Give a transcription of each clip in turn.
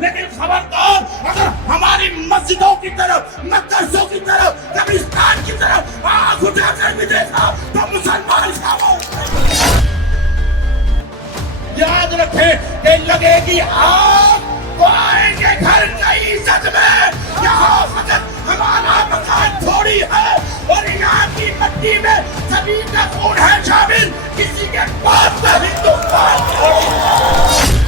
لیکن خبردار اگر ہماری مسجدوں کی طرف مدرسوں کی طرف قبرستان کی طرف آنکھ اٹھا کر بھی دیکھا تو مسلمان خاموش۔ یاد رکھیں کہ لگے گی آگ تو آئیں گے گھر نئی عزت میں۔ یہاں فقط ہمارا مکان تھوڑی ہے اور یہاں کی مٹی میں سبھی کا خون ہے شامل، کسی کے پاس کا ہندوستان تھوڑی ہے۔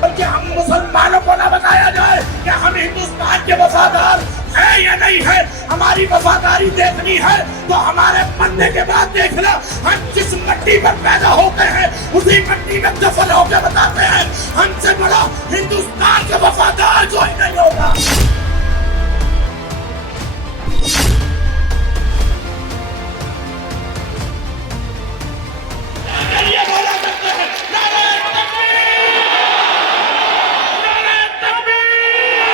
بلکہ ہم مسلمانوں کو نہ بتایا جائے کہ ہم ہندوستان کے وفادار ہے یا نہیں ہے۔ ہماری وفاداری دیکھنی ہے تو ہمارے مرنے کے بعد دیکھنا، ہم جس مٹی پر پیدا ہوتے ہیں اسی مٹی میں دفن ہو کے بتاتے ہیں ہم سے بڑا ہندوستان کا وفادار کوئی نہیں ہوگا۔ یہ بولا کرتے ہیں نعرہ تکبیر، نعرہ تکبیر۔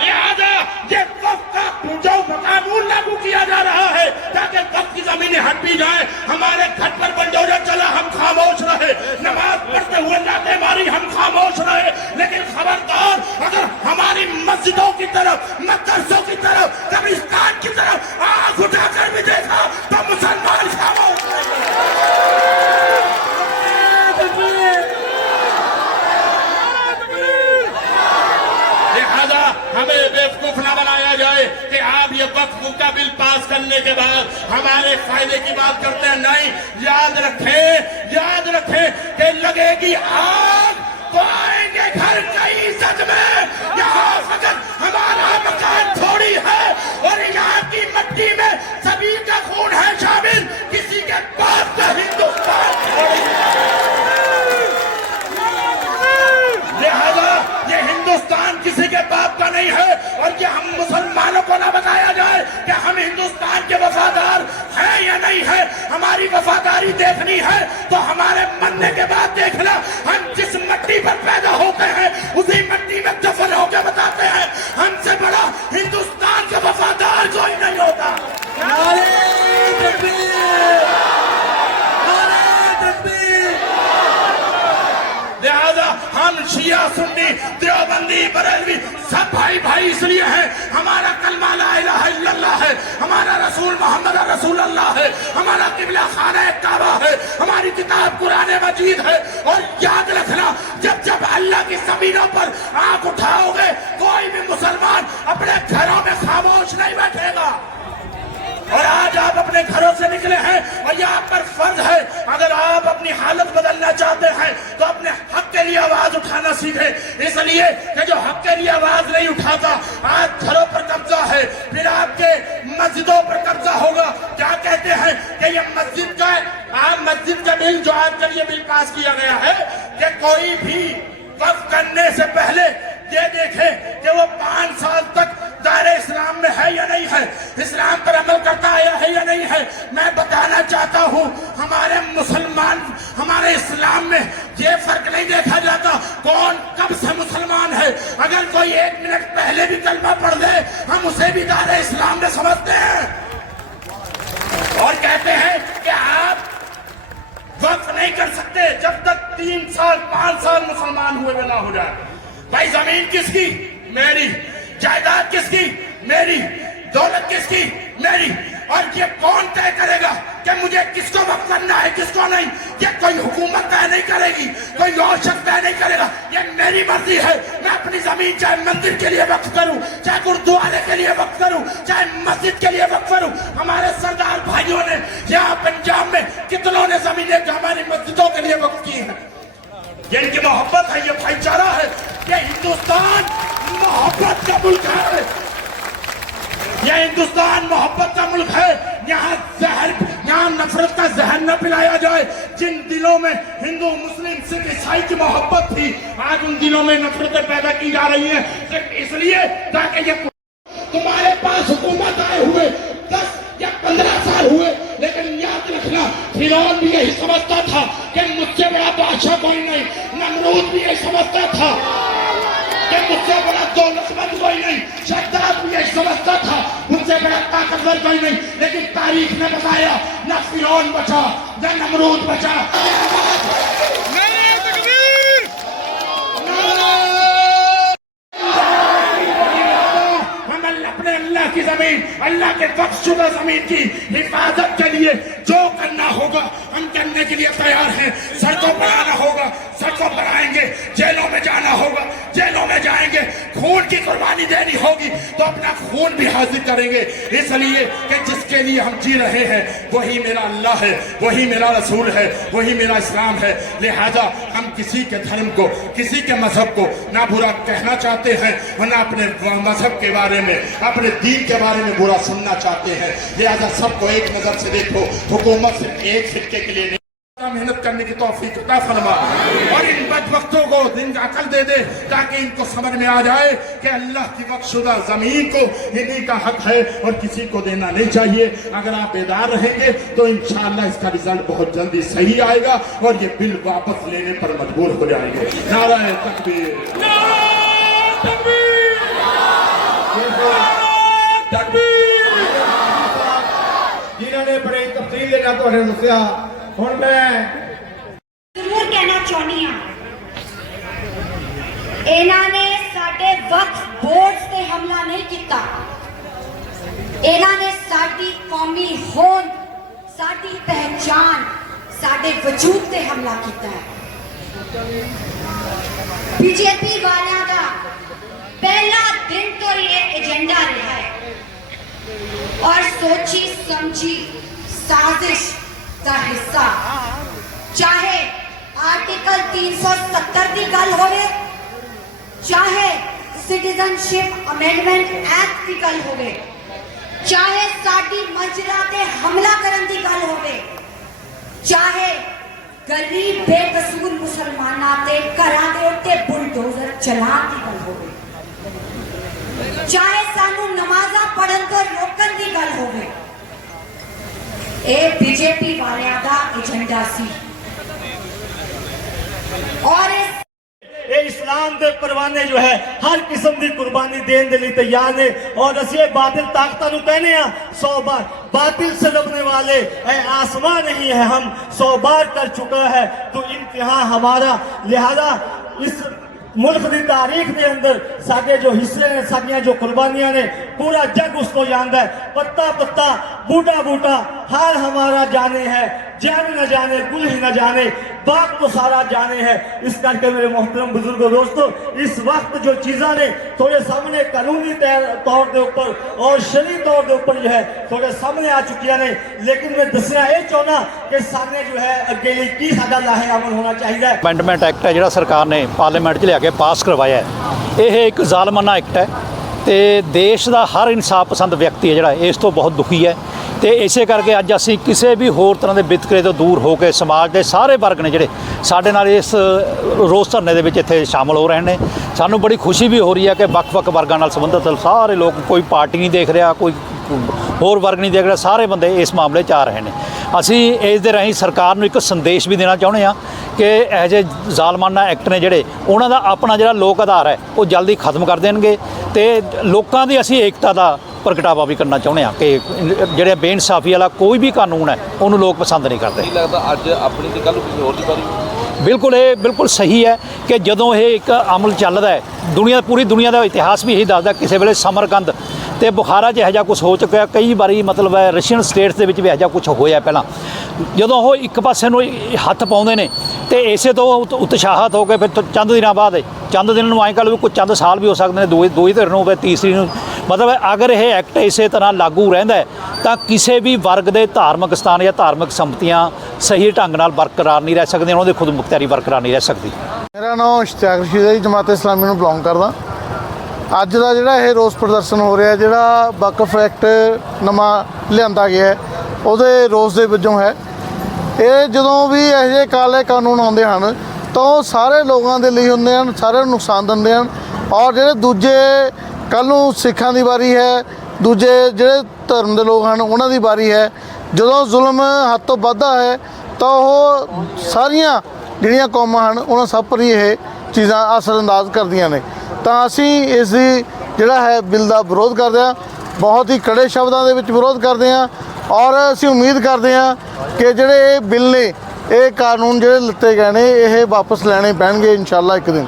لہذا یہ وقت کا جو قانون لاگو کیا جا رہا ہے تاکہ وقت کی زمینیں ہٹ بھی جائیں، ہمارے گھر پر بلڈوزر چلا ہم خاموش رہے، نماز پڑھتے ہوئے لاتے ماری ہم خاموش رہے، لیکن خبردار اگر ہماری مسجدوں کی طرف مدرسوں کی طرف قبرستان کی طرف آنکھ اٹھا کر بھی دیکھا تو مسلمان خاموش رہے۔ لہذا ہمیں بیوقوف نہ بنایا جائے کہ آپ یہ وقف کا بل پاس کرنے کے بعد ہمارے فائدے کی بات کرتے ہیں، نہیں۔ یاد رکھیں کہ لگے گی آگ تو آئیں گے گھر نئی عزت میں۔ یہاں فقط ہمارا مکان تھوڑی ہے اور یہاں کی مٹی میں سبھی کا خون ہے شامل، کسی کے پاس کا ہندوستان تھوڑی ہے۔ لہذا یہ ہندوستان کسی کے باپ کا نہیں ہے اور یہ ہم مسلمانوں کو نہ بتایا جائے کہ ہم ہندوستان کے وفادار ہے یا نہیں ہے۔ ہماری وفاداری دیکھنی ہے تو ہمارے مرنے کے بعد دیکھنا، ہم جس مٹی پر پیدا ہوتے ہیں اسی مٹی میں دفن ہو کے بتاتے ہیں ہم سے بڑا ہندوستان کا وفادار کوئی نہیں ہوتا۔ نعرہ تکبیر، نعرہ تکبیر۔ لہذا ہم شیعہ سنی دیوبندی بریلوی سب بھائی بھائی اس لیے ہیں، ہمارا کلمہ لا الہ الا اللہ ہے، ہمارا رسول محمد رسول اللہ ہے، ہمارا قبلہ خانہ کعبہ ہے، ہماری کتاب قرآن مجید ہے۔ اور یاد رکھنا جب اللہ کی زمینوں پر آنکھ اٹھاؤ گے کوئی بھی مسلمان اپنے گھروں میں خاموش نہیں بیٹھے گا۔ اور آج آپ اپنے گھروں سے نکلے ہیں اور یہ آپ پر فرض ہے، اگر آپ اپنی حالت بدلنا چاہتے ہیں تو اپنے حق کے لیے آواز اٹھانا سیکھیں، اس لیے کہ جو حق کے لیے آواز نہیں اٹھاتا آج گھروں پر قبضہ ہے، پھر آپ کے مسجدوں پر قبضہ ہوگا۔ کیا کہتے ہیں کہ یہ مسجد کا عام مسجد کا بل جو آج کل یہ بل پاس کیا گیا ہے کہ کوئی بھی وقف کرنے سے پہلے یہ دیکھے کہ وہ 5 سال تک دائرہ اسلام میں ہے یا نہیں ہے، اسلام پر عمل کرتا آیا ہے یا نہیں ہے۔ میں بتانا چاہتا ہوں ہمارے اسلام میں یہ فرق نہیں دیکھا جاتا کون کب سے مسلمان ہے۔ اگر کوئی 1 منٹ پہلے بھی کلمہ پڑھ لے ہم اسے بھی دائرہ اسلام میں سمجھتے ہیں اور کہتے ہیں کہ آپ وقف نہیں کر سکتے جب تک 3 سال 5 سال مسلمان ہوئے نہ ہو جائے۔ بھائی زمین کس کی؟ میری۔ جائیداد کس کی؟ میری۔ دولت کس کی؟ میری۔ اور یہ کون طے کرے گا کہ مجھے کس کو وقف کرنا ہے کس کو نہیں؟ یہ کوئی حکومت طے نہیں کرے گی، کوئی اور شخص طے نہیں کرے گا، یہ میری مرضی ہے۔ میں اپنی زمین چاہے مندر کے لیے وقف کروں، چاہے گردوارے کے لیے وقف کروں، چاہے مسجد کے لیے وقف کروں۔ ہمارے سردار بھائیوں نے یہاں پنجاب میں کتنوں نے زمینیں ہماری مسجدوں کے لیے وقف کی ہیں۔ یہ ان کی محبت ہے، یہ بھائی چارہ ہے، یہ ہندوستان محبت کا ملک ہے، یہ ہندوستان محبت کا ملک ہے۔ یہاں نفرت کا زہر نہ پلایا جائے۔ جن دلوں میں ہندو مسلم سکھ عیسائی کی محبت تھی آج ان دلوں میں نفرتیں پیدا کی جا رہی ہیں، صرف اس لیے تاکہ یہ تمہارے پاس حکومت آئے ہوئے 10 یا 15 سال ہوئے، لیکن یاد رکھنا فرعون بھی یہی سمجھتا تھا کہ مجھ سے بڑا بادشاہ کوئی نہیں، نمرود بھی یہی سمجھتا تھا کہ مجھ سے بڑا دولت مند کوئی نہیں، شداد بھی یہی سمجھتا تھا مجھ سے بڑا طاقتور کوئی نہیں، لیکن تاریخ نے بتایا نہ فرعون بچا نہ نمرود بچا۔ अल्लाह के बख्शुदा जमीन की हिफाजत के लिए जो करना होगा हम करने के लिए तैयार हैं। सड़कों पर आना होगा, सड़कों पर आएंगे, जेलों में जाना होगा, जेलों में जाएंगे, खून की कुर्बानी देनी होगी तो अपना खून भी हाजिर करेंगे, इसलिए कि जिसके लिए हम जी रहे हैं वही मेरा अल्लाह है, वही मेरा रसूल है, वही मेरा इस्लाम है। लिहाजा हम किसी के धर्म को, किसी के मजहब को ना बुरा कहना चाहते हैं और ना अपने मजहब के बारे में, अपने दीन के बारे में बुरा सुनना चाहते हैं। लिहाजा सबको एक नजर से देखो, हुकूमत सिर्फ एक सिक्के के लिए नहीं, मेहनत करने की तौफीक अता फरमा और इन बदबख्तों को दिन का अकल दे दे ताकि इनको समझ में आ जाए कि अल्लाह की बख्शुदा जमीन को इन्हीं का हक है और किसी को देना नहीं चाहिए। अगर आप बेदार रहेंगे तो इंशाअल्लाह इसका रिजल्ट बहुत जल्दी सही आएगा और ये बिल वापस लेने पर मजबूर हो जाएंगे। नारा तकबीर, जिन्होंने बड़े तफसील ਦੇ ਨਾਲ ਤੁਹਾਡੇ ਨੂੰ ਦੱਸਿਆ। ਹੁਣ ਮੈਂ ਜ਼ਰੂਰ ਕਹਿਣਾ ਚਾਹੁੰਦੀ ਹਾਂ, ਇਹਨਾਂ ਨੇ ਸਾਡੇ ਵਕਫ ਬੋਰਡ ਤੇ ਹਮਲਾ ਨਹੀਂ ਕੀਤਾ, ਇਹਨਾਂ ਨੇ ਸਾਡੀ ਕੌਮੀ ਹੋਂਦ, ਸਾਡੀ ਪਹਿਚਾਨ, ਸਾਡੇ ਵਜੂਦ ਤੇ ਹਮਲਾ ਕੀਤਾ ਹੈ। ਬੀਜੇਪੀ ਵਾਲਿਆਂ ਦਾ ਪਹਿਲਾ ਦਿਨ ਤੋਂ ਹੀ ਇਹ ਏਜੰਡਾ ਰਿਹਾ ਹੈ और सोची समझी साजिश का हिस्सा, चाहे आर्टिकल 370 की गल होवे, चाहे सिटीजनशिप अमेंडमेंट एक्ट की गल होवे, चाहे साडी मंजिलां ते हमला करन दी गल होवे, चाहे गरीब बेकसूर मुसलमानां ते घरां दे उत्ते बुलडोजर चलाण दी गल होवे, चाहे सानू नमाज़ां पढ़न तो रोकन दी गल होवे, ਇਹ बीजेपी वालियां दा एजेंडा सी और ਇਹ ਇਸਲਾਮ ਦੇ ਪਰਵਾਨੇ ਜੋ ਹੈ ਹਰ ਕਿਸਮ ਦੀ ਕੁਰਬਾਨੀ ਦੇਣ ਦੇ ਲਈ ਤਿਆਰ ਨੇ और ਅਸੀਂ ਇਹ ਬਾਤਿਲ ਤਾਕਤਾਂ ਨੂੰ ਕਹਿੰਦੇ ਆ 100 बार बातिल से लबने वाले ऐ आसमां नहीं है, हम 100 बार कर चुका है तो इम्तिहान हमारा। लिहाजा इस मुल्क की तारीख के अंदर साडे जो हिस्से ने, साडियां जो कुर्बानियां ने, पूरा जग उसको जानता है। पत्ता पत्ता, बूटा बूटा, हाल हमारा जाने है, जान न जाने गुल ही न जाने, बात तो सारा जाने है। इस करके मेरे मोहतरम बुजुर्गों दोस्तों, इस वक्त जो चीज़ा ने थोड़े सामने कानूनी तौर के ऊपर और शरी तौर के ऊपर जो है थोड़े सामने आ चुकी ने, लेकिन मैं दसना ये चाहना कि सामने जो है अगे की साडा लाहे अमल होना चाहिए। अमेंडमेंट एक्ट है जिहड़ा सरकार ने पार्लीमेंट 'ਚ ਲਿਆ ਕੇ पास करवाया है, ਇਹ ਇੱਕ ਜ਼ਾਲਮਾਨਾ एक्ट है ਤੇ ਦੇਸ਼ ਦਾ ਹਰ ਇਨਸਾਫ ਪਸੰਦ ਵਿਅਕਤੀ ਹੈ ਜਿਹੜਾ ਇਸ ਤੋਂ ਬਹੁਤ ਦੁਖੀ ਹੈ ਤੇ ਇਸੇ ਕਰਕੇ ਅੱਜ ਅਸੀਂ ਕਿਸੇ ਵੀ ਹੋਰ ਤਰ੍ਹਾਂ ਦੇ ਵਿਤਕਰੇ ਤੋਂ ਦੂਰ ਹੋ ਕੇ ਸਮਾਜ ਦੇ ਸਾਰੇ ਵਰਗ ਨੇ ਜਿਹੜੇ ਸਾਡੇ ਨਾਲ ਇਸ ਰੋਸ ਧਰਨੇ ਦੇ ਵਿੱਚ ਇੱਥੇ ਸ਼ਾਮਲ ਹੋ ਰਹੇ ਨੇ। ਸਾਨੂੰ ਬੜੀ ਖੁਸ਼ੀ ਵੀ ਹੋ ਰਹੀ ਹੈ ਕਿ ਵੱਖ-ਵੱਖ ਵਰਗਾਂ ਨਾਲ ਸੰਬੰਧਿਤ ਸਾਰੇ ਲੋਕ, ਕੋਈ ਪਾਰਟੀ ਨਹੀਂ ਦੇਖ ਰਿਹਾ, ਕੋਈ ਹੋਰ ਵਰਗ ਨਹੀਂ ਦੇਖ ਰਿਹਾ, ਸਾਰੇ ਬੰਦੇ ਇਸ ਮਾਮਲੇ 'ਚ ਆ ਰਹੇ ਨੇ। ਅਸੀਂ ਇਸ ਦੇ ਰਾਹੀਂ ਸਰਕਾਰ ਨੂੰ ਇੱਕ ਸੰਦੇਸ਼ ਵੀ ਦੇਣਾ ਚਾਹੁੰਦੇ ਹਾਂ ਕਿ ਇਹੋ ਜਿਹੇ ਜ਼ਾਲਮਾਨਾ ਐਕਟ ਨੇ ਜਿਹੜੇ ਉਹਨਾਂ ਦਾ ਆਪਣਾ ਜਿਹੜਾ ਲੋਕ ਆਧਾਰ ਹੈ ਉਹ ਜਲਦੀ ਖਤਮ ਕਰ ਦੇਣਗੇ ਤੇ ਲੋਕਾਂ ਦੀ ਅਸੀਂ ਏਕਤਾ ਦਾ ਪ੍ਰਗਟਾਵਾ ਵੀ ਕਰਨਾ ਚਾਹੁੰਦੇ ਹਾਂ ਕਿ ਜਿਹੜੇ ਬੇਇਨਸਾਫੀ ਵਾਲਾ ਕੋਈ ਵੀ ਕਾਨੂੰਨ ਹੈ ਉਹਨੂੰ ਲੋਕ ਪਸੰਦ ਨਹੀਂ ਕਰਦੇ। ਲੱਗਦਾ ਅੱਜ ਆਪਣੀ ਦੀ ਕੱਲ੍ਹ ਕਿਸੇ ਹੋਰ ਦੀ ਵਾਰੀ। ਬਿਲਕੁਲ, ਇਹ ਬਿਲਕੁਲ ਸਹੀ ਹੈ ਕਿ ਜਦੋਂ ਇਹ ਇੱਕ ਅਮਲ ਚੱਲਦਾ ਹੈ, ਪੂਰੀ ਦੁਨੀਆ ਦਾ ਇਤਿਹਾਸ ਵੀ ਇਹੀ ਦੱਸਦਾ ਕਿਸੇ ਵੇਲੇ ਸਮਰਕੰਦ ਤੇ ਬੁਖਾਰਾ 'ਚ ਇਹੋ ਜਿਹਾ ਕੁਛ ਹੋ ਚੁੱਕਿਆ, ਕਈ ਵਾਰੀ ਮਤਲਬ ਹੈ ਰਸ਼ੀਅਨ ਸਟੇਟਸ ਦੇ ਵਿੱਚ ਵੀ ਇਹੋ ਜਿਹਾ ਕੁਛ ਹੋਇਆ ਪਹਿਲਾਂ। ਜਦੋਂ ਉਹ ਇੱਕ ਪਾਸੇ ਨੂੰ ਹੱਥ ਪਾਉਂਦੇ ਨੇ ਤੇ ਇਸੇ ਤੋਂ ਉਤਸ਼ਾਹਤ ਹੋ ਕੇ ਫਿਰ ਚੰਦ ਦਿਨਾਂ ਬਾਅਦ, ਚੰਦ ਦਿਨ ਨੂੰ ਐਂ ਕਹ ਲਓ ਵੀ ਕੋਈ ਚੰਦ ਸਾਲ ਵੀ ਹੋ ਸਕਦੇ ਨੇ, ਦੂਜੀ ਧਿਰ ਨੂੰ ਫਿਰ ਤੀਸਰੀ ਨੂੰ, ਮਤਲਬ ਅਗਰ ਇਹ ਐਕਟ ਇਸੇ ਤਰ੍ਹਾਂ ਲਾਗੂ ਰਹਿੰਦਾ ਹੈ ਤਾਂ ਕਿਸੇ ਵੀ ਵਰਗ ਦੇ ਧਾਰਮਿਕ ਸਥਾਨ ਜਾਂ ਧਾਰਮਿਕ ਸੰਪਤੀਆਂ ਸਹੀ ਢੰਗ ਨਾਲ ਬਰਕਰਾਰ ਨਹੀਂ ਰਹਿ ਸਕਦੀਆਂ, ਉਹਨਾਂ ਦੀ ਖੁਦ ਮੁਖਤਿਆਰੀ ਬਰਕਰਾਰ ਨਹੀਂ ਰਹਿ ਸਕਦੀ। ਮੇਰਾ ਨਾਮ ਇਸ਼ਤਿਆਕ ਰਸ਼ੀਦ ਹੈ, ਜਮਾਤ ਇਸਲਾਮੀ ਨੂੰ ਬਿਲੋਂਗ ਕਰਦਾ। ਅੱਜ ਦਾ ਜਿਹੜਾ ਇਹ ਰੋਸ ਪ੍ਰਦਰਸ਼ਨ ਹੋ ਰਿਹਾ, ਜਿਹੜਾ ਵਕਫ ਐਕਟ ਨਵਾਂ ਲਿਆਂਦਾ ਗਿਆ ਹੈ ਉਹਦੇ ਰੋਸ ਦੇ ਵਜੋਂ ਹੈ। ਇਹ ਜਦੋਂ ਵੀ ਇਹੋ ਜਿਹੇ ਕਾਲੇ ਕਾਨੂੰਨ ਆਉਂਦੇ ਹਨ ਤਾਂ ਉਹ ਸਾਰੇ ਲੋਕਾਂ ਦੇ ਲਈ ਹੁੰਦੇ ਹਨ, ਸਾਰਿਆਂ ਨੂੰ ਨੁਕਸਾਨ ਦਿੰਦੇ ਹਨ। ਔਰ ਜਿਹੜੇ ਦੂਜੇ ਕੱਲ੍ਹ ਨੂੰ ਸਿੱਖਾਂ ਦੀ ਵਾਰੀ ਹੈ, ਦੂਜੇ ਜਿਹੜੇ ਧਰਮ ਦੇ ਲੋਕ ਹਨ ਉਹਨਾਂ ਦੀ ਵਾਰੀ ਹੈ। ਜਦੋਂ ਜ਼ੁਲਮ ਹੱਦ ਤੋਂ ਵੱਧਦਾ ਹੈ ਤਾਂ ਉਹ ਸਾਰੀਆਂ ਜਿਹੜੀਆਂ ਕੌਮਾਂ ਹਨ ਉਹਨਾਂ ਸਭ ਪਰ ਇਹ ਚੀਜ਼ਾਂ ਅਸਰਅੰਦਾਜ਼ ਕਰਦੀਆਂ ਨੇ। ਤਾਂ ਅਸੀਂ ਇਸ ਦੀ ਜਿਹੜਾ ਹੈ ਬਿੱਲ ਦਾ ਵਿਰੋਧ ਕਰਦੇ ਹਾਂ, ਬਹੁਤ ਹੀ ਕੜੇ ਸ਼ਬਦਾਂ ਦੇ ਵਿੱਚ ਵਿਰੋਧ ਕਰਦੇ ਹਾਂ ਔਰ ਅਸੀਂ ਉਮੀਦ ਕਰਦੇ ਹਾਂ ਕਿ ਜਿਹੜੇ ਇਹ ਬਿੱਲ ਨੇ, ਇਹ ਕਾਨੂੰਨ ਜਿਹੜੇ ਲਿੱਤੇ ਗਏ ਨੇ ਇਹ ਵਾਪਸ ਲੈਣੇ ਪੈਣਗੇ ਇਨਸ਼ਾਅੱਲਾ ਇੱਕ ਦਿਨ।